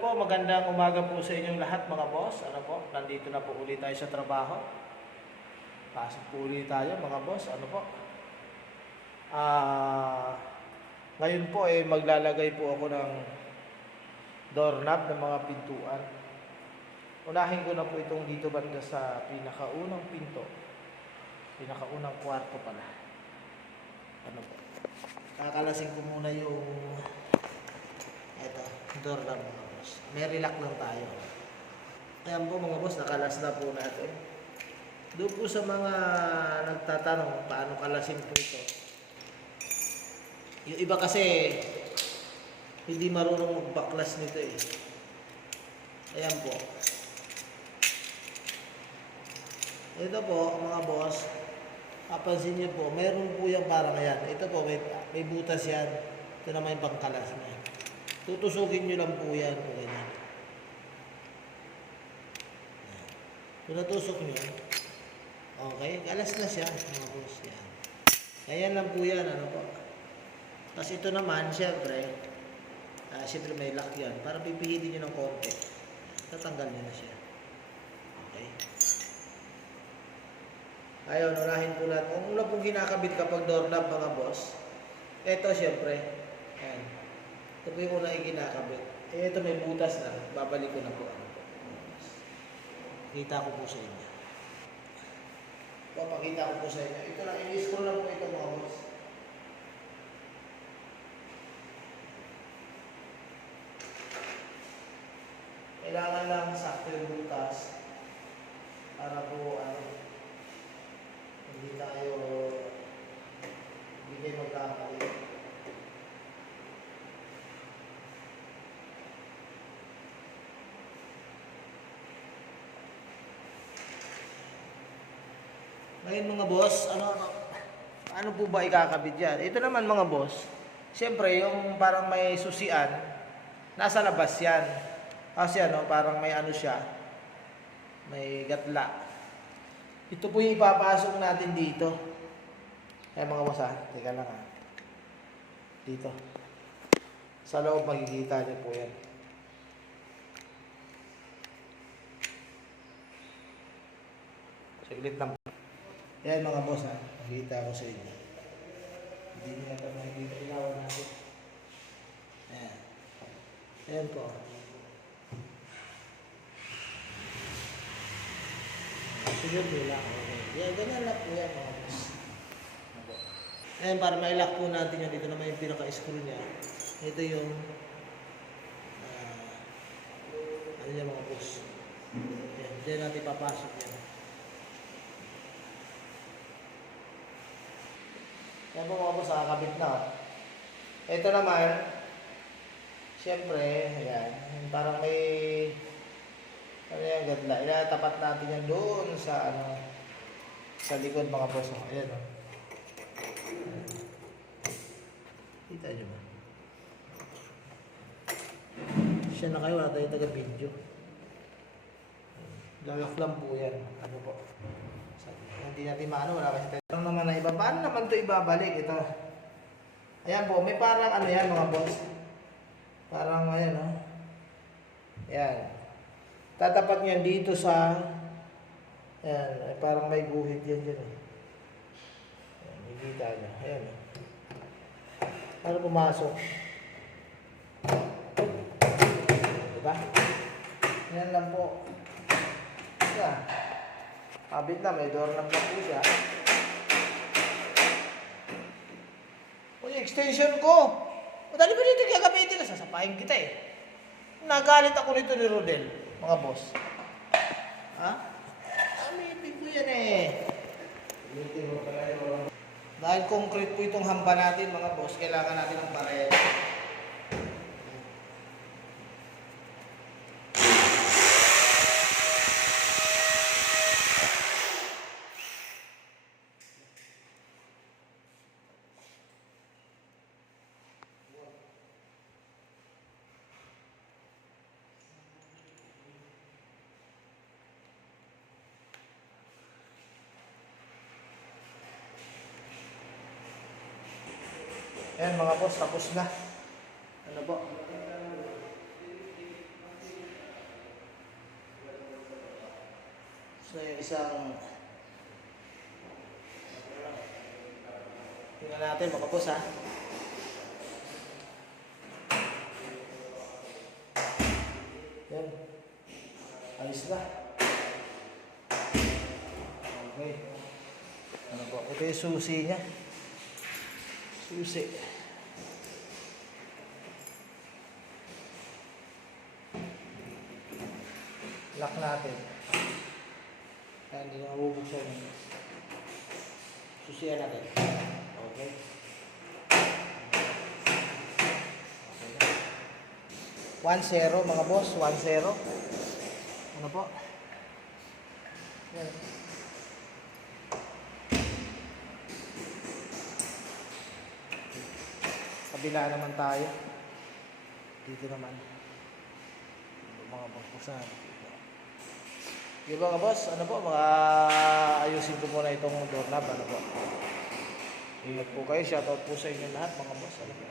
po, magandang umaga po sa inyong lahat mga boss. Ano po, nandito na po ulit tayo sa trabaho. Pasok po ulit tayo mga boss. Ano po? Ngayon po maglalagay po ako ng doorknob ng mga pintuan. Unahin ko na po itong dito banda sa pinakaunang pinto. Pinakaunang kwarto pala. Ano po? Kakalasin ko muna yung doorknob mga boss. May relax lang tayo. Ayan po mga boss, nakalas na po natin. Doon po sa mga nagtatanong paano kalasin po ito. Yung iba kasi hindi marunong magbaklas nito eh. Ayan po. Ito po mga boss, kapansin niyo po, meron po yung parang ayan. Ito po, may butas yan. Ito naman yung pangkalas niya. Tutusukin nyo lang po yan po ganyan. Kung natusok nyo, okay, kalas na siya mga boss. Yan. Ganyan lang po yan, ano po. Tapos ito naman, syempre may lock yan. Para pipihitin nyo ng konti. Tatanggal nyo na siya. Okay. Ayun, unahin po natin. Kung una pong kinakabit kapag doorknob mga boss, ito syempre, ayan. Ito po yung una yung kinakabit. Ito may butas na. Babalik ko na po. Kita ko po sa inyo. Papakita ko po sa inyo. Ito lang, i-scroll lang po ito mga boss. Kailangan lang sakto yung butas para po hindi tayo magkamali. Ngayon mga boss, ano po ba ikakabit yan? Ito naman mga boss, siyempre yung parang may susian, nasa labas yan. Kasi parang may siya, may gatla. Ito po yung ipapasok natin dito. Mga boss teka lang dito. Sa loob makikita niyo po yan. Saglit lang. Yan mga boss makikita ko sa inyo. Hindi nyo natin makikita. Ilawan natin. Ayan. Ayan po. Sunod nyo lang. Okay. Yan, ganyan lang po yan mga boss. Ayan, para ma-lock po natin yan. Dito naman yung pinaka-screw niya. Ito yung ano yan mga boss. Ayan, diyan natin papasok yan. Yan po mga boss, kakabit na. Ito naman, siyempre, ayan, parang may yung gadla. Ilatapat natin yan doon sa sa likod mga boss. Ayan kita nyo ba? Siya na kayo, wala tayo taga-video. Lalak lang po yan. Ano po? Hindi natin maano, wala kasi tayo. Ano naman na iba? Paano naman ito ibabalik? Ito. Ayan po, may parang yan mga boss. Parang ayan Ayan. Tatapat niyan dito sa ayan, parang may guhit yan dyan eh. Ayan, nakikita nyo. Ayan Paano pumasok? Diba? Ayan lang po. Ayan. Kabit na, may doorknob na po siya. O yung extension ko. Madali ba dito gagamitin? Sasapahin kita eh. Nagalit ako nito ni Rodel, mga boss. Amipin ko yan eh. Dahil concrete po itong hamba natin mga boss, kailangan natin ng pared. Ayan mga boss, tapos na. Ano po? So yung isang tingnan natin mga boss ha. Yan. Ayos na. Okay. Ano po? Ito yung susi niya. Susi. Lock natin. Ayan, hindi na mabubuksan yun. Susiyan natin. Okay. Okay na. 1-0 mga boss. 1-0. Ano po? Yan. Kabila naman tayo. Dito naman. Mga buksan. Yung mga boss, ano po, mga ayusin ko muna itong doorknob, ano po. Ingat po kayo, shoutout po sa inyo lahat mga boss. Ano po.